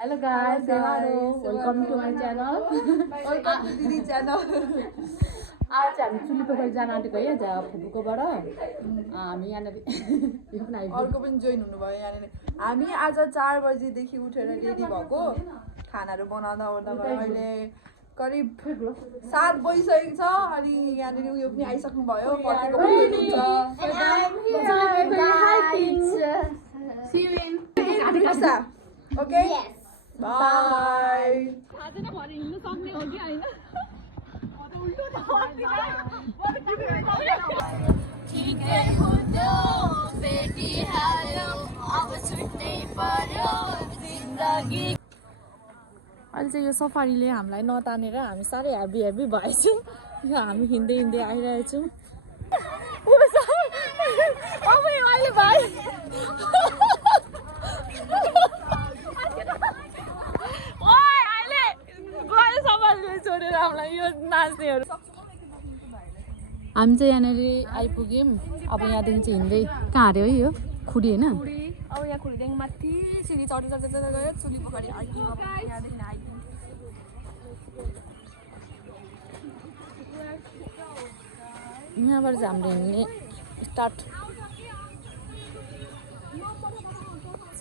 Hello guys, welcome to my channel. Welcome to Didi channel. आज हामी चुली पोखरी जान आँटेको है जहाँ फुपूकोबाट हामी यहाँनिर यो पनि आइपुग्यो। अर्को पनि जोइन हुनुभयो यहाँनिर। हामी आज 4 बजेदेखि उठेर रेडी भएको खानाहरू बनाउँदा ओर्दा अहिले करिब 7 बजिसकेको छ अनि यहाँनिर उयो पनि आइसक्नु भयो पतिको पनि हुन्छ ओके बाइ आज नै भरे हिँड्न सक्ने हो कि हैन ठिकै हुँदो भेटिहाल्यो अब छुट्टै पर्यो जिन्दगी। अहिले चाहिँ यो सफारीले हामीलाई नतानेर हामी साह्रै हेभी भएछौँ। यो हामी हिँड्दै हिँड्दै आइरहेछौँ। अब अहिले भाइ छोडेर हामीलाई यो नाच्नेहरू हामी चाहिँ यहाँनिर आइपुग्यौँ। अब यहाँदेखि चाहिँ हिँड्दै कहाँ अरे है यो खुडी होइन? अब यहाँ खुल्दैङ माथि सिडी चढ्दै गयो चुली पोखरी आइपुग्यो। यहाँदेखि आइपुग्यो यहाँबाट चाहिँ हाम्रो हिँड्ने स्टार्ट।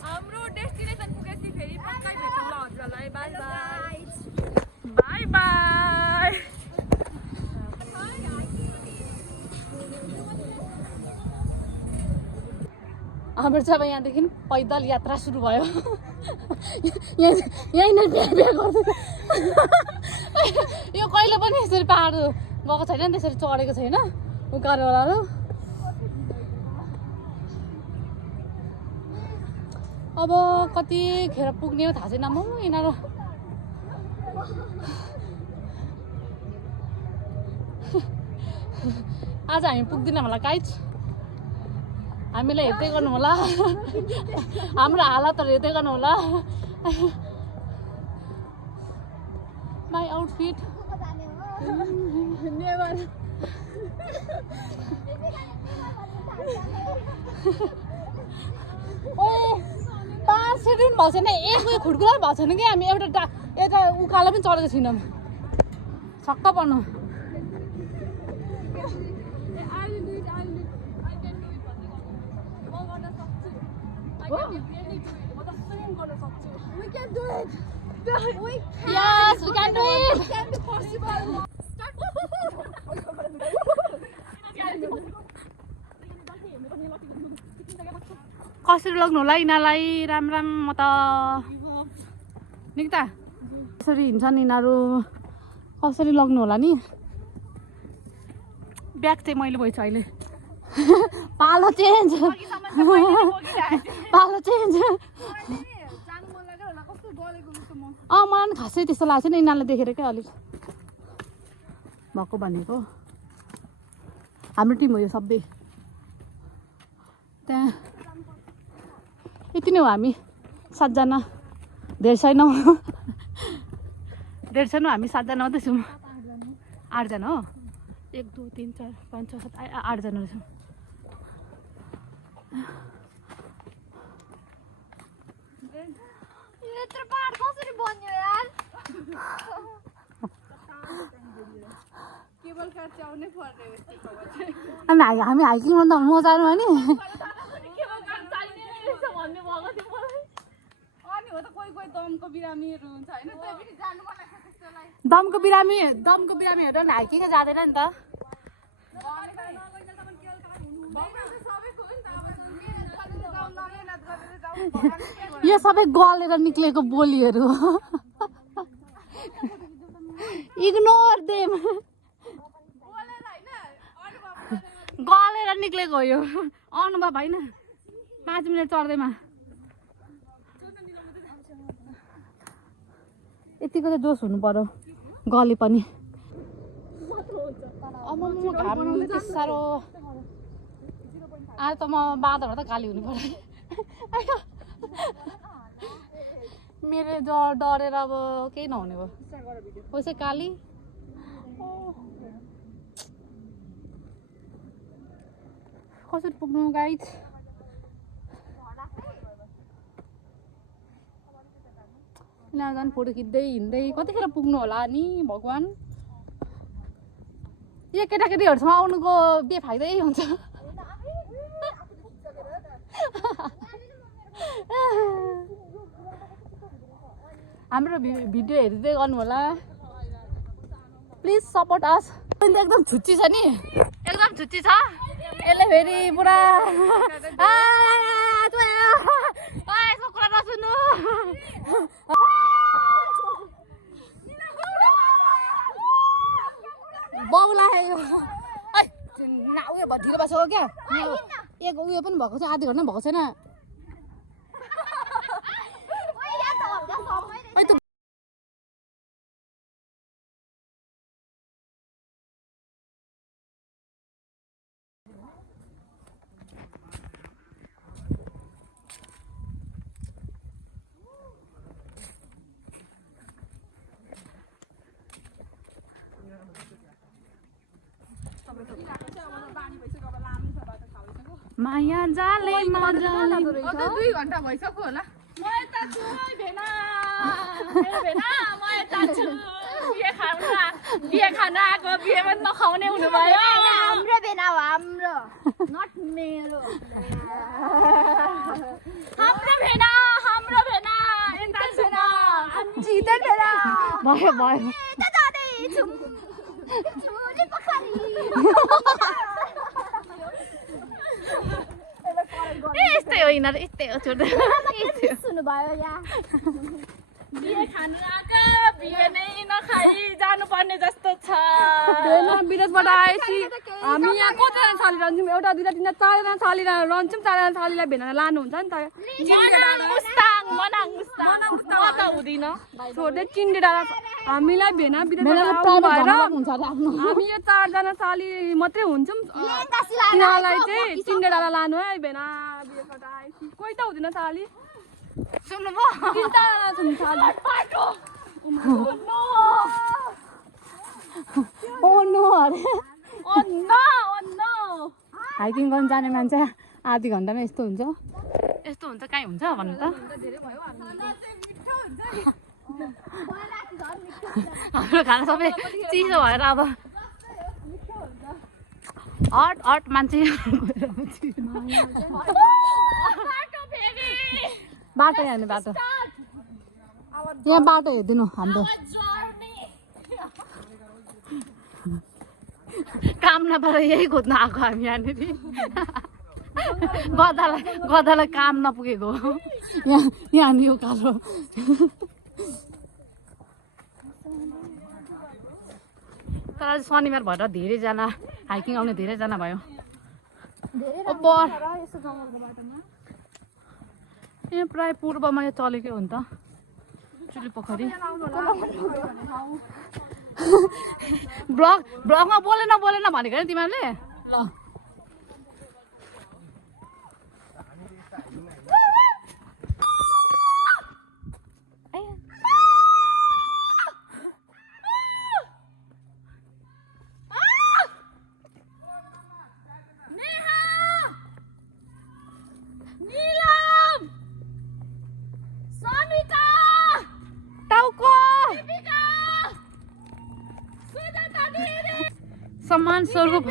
हाम्रो डेस्टिनेसन पुगेपछि फेरि पक्कै भेटौँ ल हजुरलाई। By by by by. हाम्रो चाहिँ अब यहाँदेखि पैदल यात्रा सुरु भयो। यहीँनिर बिहा गर्दै यो कहिले पनि यसरी पाहाड गएको छैन नि, त्यसरी चढेको छैन उकालो ओह्रालो। अब कतिखेर पुग्ने हो थाहा छैन म यिनीहरू। आज हामी पुग्दिनँ होला गाइज, हामीलाई हेर्दै गर्नु होला, हाम्रो हालतहरू हेर्दै गर्नु होला। माई आउटफिट ओ 5 सेकेन्ड भएको छैन, एक उयो खुड्कुला भएको छैन कि हामी एउटा उकालो पनि चढेको छैनौँ। छक्क पर्नु। We can do it. Yes, we can do it. It can be possible. कसरी लग्नु होला यिनीहरूलाई राम राम। म त निक्ता कसरी हिँड्छन् यिनीहरू, कसरी लग्नु होला नि। ब्याग चाहिँ मैले भएछु अहिले। पालो चेन्ज पालो चेन्ज। मलाई पनि खासै त्यस्तो लाग्छ नि यिनीहरूलाई देखेर क्या अलिक भएको भनेको। हाम्रो टिम हो यो सबै। त्यहाँ यति नै हो, हामी 7 जना, धेर छैनौँ हामी 7 जना मात्रै छौँ। 8 जना हो, 1 2 3 4 5 6 7 8 जना रहेछौँ। यत्रो पहाड कसरी बन्यो यार? केबल कार च्याउनै पर्ने अनि हामी हाइकिङमा त नजानु हो नि। अनि हो त कोही दमको बिरामीहरू हुन्छ हैन, त्यो पनि जानु मन लाग्छ त्यस्तोलाई। दमको बिरामीहरू नि हाइकिङ जाँदैन नि त। यो सबै गलेर निक्लेको बोलीहरू हो। Ignore them. गलेर निक्लेको हो यो, अनुभव होइन। 5 मिनट चढ्दैमा यतिको त जोस हुनु पर्यो, गले पनि। अब म घाम यति साह्रो आज त म बाँधबाट त खाली हुनु पर्यो। मेरो डरेर अब केही नहुने भयो। पैसा काली कसरी पुग्नु गाइड? यिनीहरू फोटो खिच्दै हिँड्दै कतिखेर पुग्नु होला नि भगवान्। यो केटाकेटीहरूसँग आउनुको बेफाइदै हुन्छ। हाम्रो भिडियो हेर्दै गर्नु होला। Please support us. एकदम छुच्ची छ नि, एकदम छुच्ची छ। यसले फेरि पुरा यसको कुरा नसुन्नु। बाउला उयो ढिलो बसेको क्या, एक उयो पनि भएको छ, आधी घन्टा भएको छैन। माया जाले मजाले 2 घन्टा भइसक्यो होला। म यता छु भेना, मेरो भेना म यता छु। बिहे खान आएको, बिहे पनि नखाउने हुनुभयो। हाम्रो भेना हो, हाम्रो नट मेरो। हाम्रो भेना यता छैन। जिते भेना भयो भयो। यता जाँदै छु छुली पोखरी। यस्तै हो यिनीहरू, यस्तै हो छोड। सुन्नुभयो यहाँ बिहे खानु आएको, बिहे नै नखाई जानुपर्ने जस्तो छ। विदेशबाट आएपछि हामी यहाँ कतिजना साली रहन्छौँ? एउटा 2 3 4जना साली रहन्छौँ। 4जना सालीलाई भेनालाई लानुहुन्छ नि त। मनाङ मुस्ताङ म त हुँदिन। छोड्दै चिन्डे डाँडा हामीलाई भेना विदेशबाट हामी यो 4जना साली मात्रै हुन्छौँ। तिनीहरूलाई चाहिँ चिन्डे डाँडा लानु है भेना विदेशबाट आएपछि। कोही त हुँदैन साली, सुन्नुभयो? 3-4जना छौँ साली। हाइकिङ गर्नु जाने मान्छे आधी घन्टामा यस्तो हुन्छ, यस्तो हुन्छ। कहीँ हुन्छ भन्नु त? हाम्रो खाना सबै चिसो भएर अब हट मान्छे। बाटो यहाँ बाटो, यहाँ बाटो हेरिदिनु हाम्रो। काम नपाएर यही खोज्न आएको हामी यहाँनिर। गधालाई काम नपुगेको यहाँ यो कालो। तर शनिबार भएर धेरैजना हाइकिङ आउने धेरैजना भयो। यहाँ प्रायः पूर्वमा यो चलेकै हो नि त, चुली पोखरी। ब्लगमा बोलेन भनेको नि तिमीहरूले। ल सम्मान स्वरूप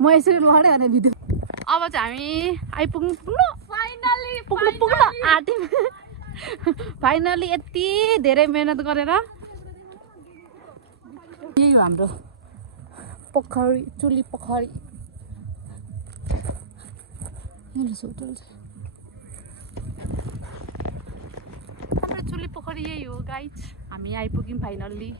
म यसरी लडेँ भने भिडियो। अब चाहिँ हामी आइपुग्नु आँट्यौँ। फाइनली यति धेरै मेहनत गरेर यही हो हाम्रो पोखरी, चुली पोखरी। हाम्रो चुली पोखरी यही हो गाइज। हामी आइपुग्यौँ फाइनल्ली।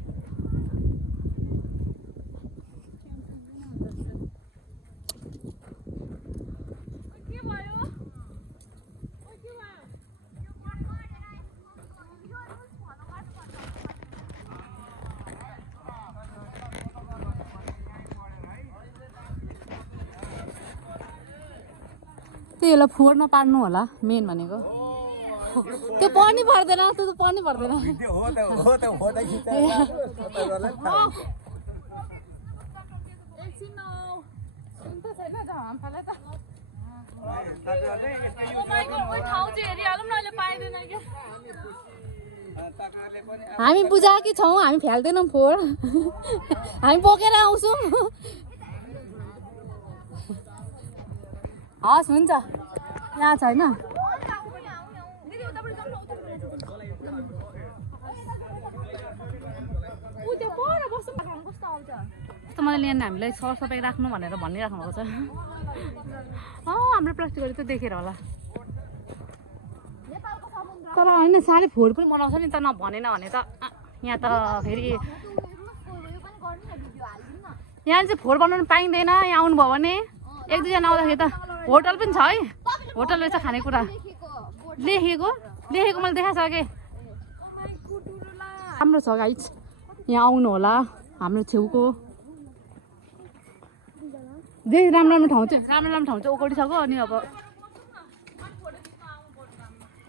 त्यसलाई फोहोर नपार्नु होला मेन भनेको। त्यो पनि पर्दैन, त्यो त पनि पर्दैन। ठाउँ चाहिँ हेरिहालौँ न अहिले पाइँदैन क्या हामी बुझाएकै छौँ हामी फ्याल्दैनौँ फोहोर हामी बोकेर आउँछौँ हस् हुन्छ यहाँ छैन कस्तो मलाई ल्यान हामीलाई सरसफाइ राख्नु भनेर भनिराख्नु भएको छ हाम्रो प्लास्टिकहरू त देखेर होला तर होइन साह्रै फोहोर पनि बनाउँछ नि त नभनेन भने त यहाँ त फेरि यहाँ चाहिँ फोहोर बनाउनु पाइँदैन यहाँ आउनुभयो भने एक दुईजना आउँदाखेरि त होटल पनि छ है होटल रहेछ खानेकुरा लेखेको मैले देखाइसकेँ राम्रो छ गाइज यहाँ आउनु होला हाम्रो छेउको राम्रो ठाउँ चाहिँ ओगटिसक्यो अनि अब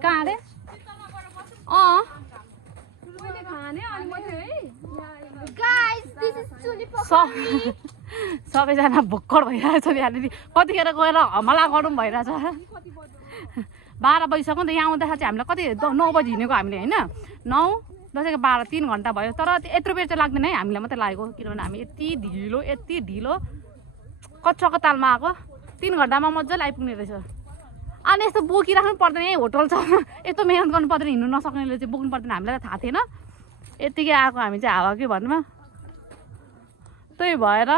कहाँ अरे सबैजना भोक्कर भइरहेछ यहाँनिर कतिखेर गएर हमला गरौँ भइरहेछ 12 बजीसम्म त यहाँ आउँदाखेरि चाहिँ हामीलाई कति 9 बजी हिँडेको हामीले होइन 9 दसैँको 12 3 घन्टा भयो तर यत्रो बेर चाहिँ लाग्दैन है हामीलाई मात्रै लागेको किनभने हामी यति ढिलो कच्चाको तालमा आएको 3 घन्टामा मजाले आइपुग्ने रहेछ अनि यस्तो बोकिराख्नु पर्दैन है होटल छ यस्तो मेहनत गर्नु पर्दैन हिँड्नु नसक्नेले चाहिँ बोक्नु पर्दैन हामीलाई त थाहा थिएन यतिकै आएको हामी चाहिँ हावा के भन्नुमा त्यही भएर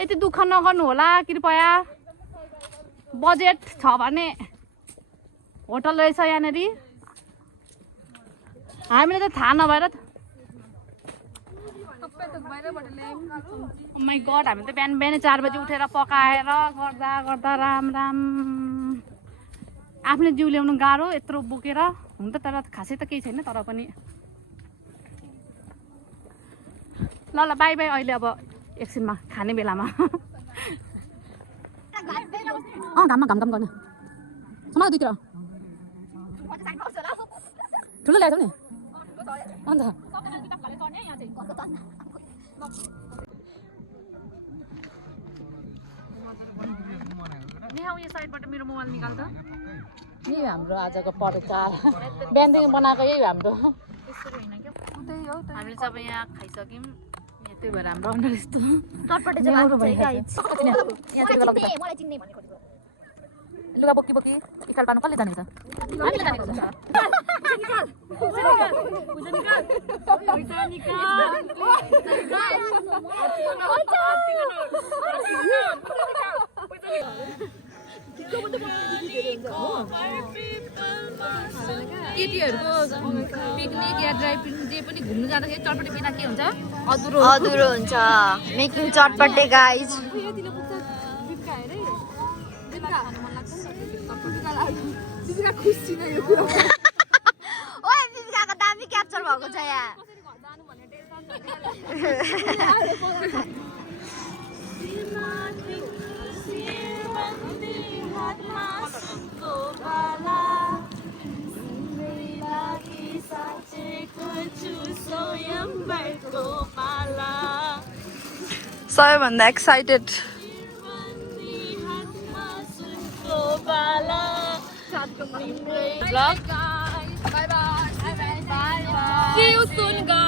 यति दुःख नगर्नु होला कृपया बजेट छ भने होटल रहेछ यहाँनिर हामीले त थाहा नभएर माई गड हामी त बिहान 4 बजी उठेर पकाएर गर्दा राम आफ्नो जिउ ल्याउनु गाह्रो यत्रो बोकेर हुन त तर खासै त केही छैन तर पनि ल बाई अहिले अब एकछिनमा खाने बेलामा घाममा घाम गर्ने समाज दुईतिर ठुलो ल्याएको नि अन्त यो साइडबाट मेरो मोबाइल निकाल त यही हाम्रो आजको परचार बिहानदेखि बनाएको यही हाम्रो हामीले सब यहाँ खाइसक्यौँ त्यही भएर हाम्रो अनुहार यस्तो लुगा बोकी इकाल पार्नु कसले जानेको छ हामीले जानेको छ केटीहरूको पिकनिक या ड्राई पिकनिक जे पनि घुम्नु जाँदाखेरि चटपटे बिना के हुन्छ अधुरो हुन्छ मेकिङ चटपटे गाइज ओए बिबिकाको दामी क्याप्चर भएको छ यहाँ सबैभन्दा excited See you soon, guys.